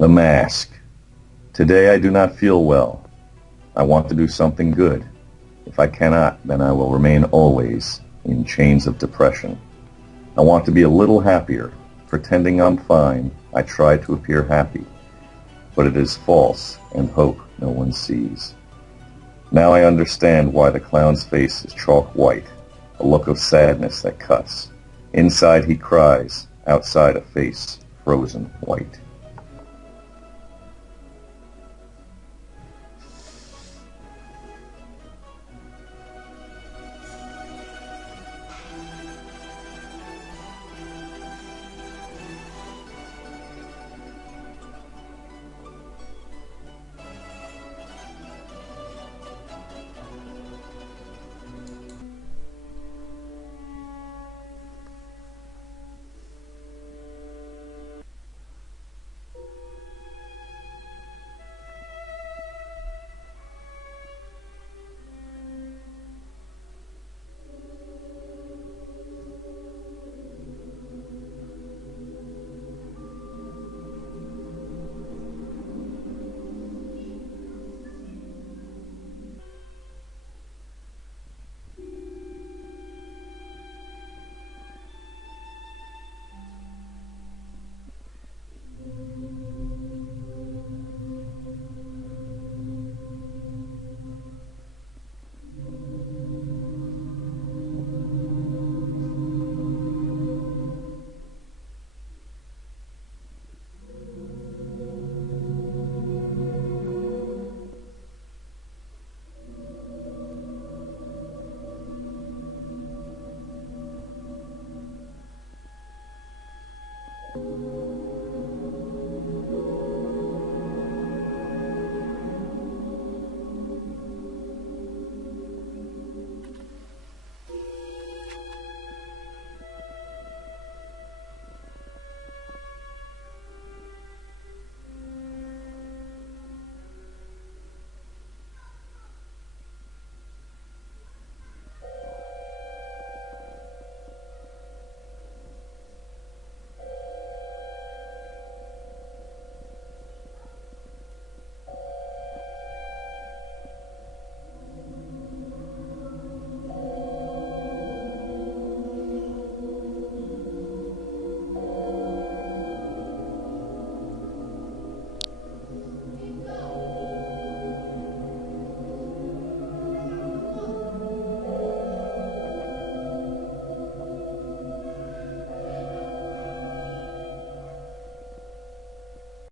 The Mask. Today I do not feel well. I want to do something good. If I cannot, then I will remain always in chains of depression. I want to be a little happier. Pretending I'm fine, I try to appear happy. But it is false, and hope no one sees. Now I understand why the clown's face is chalk white, a look of sadness that cuts. Inside he cries, outside a face frozen white.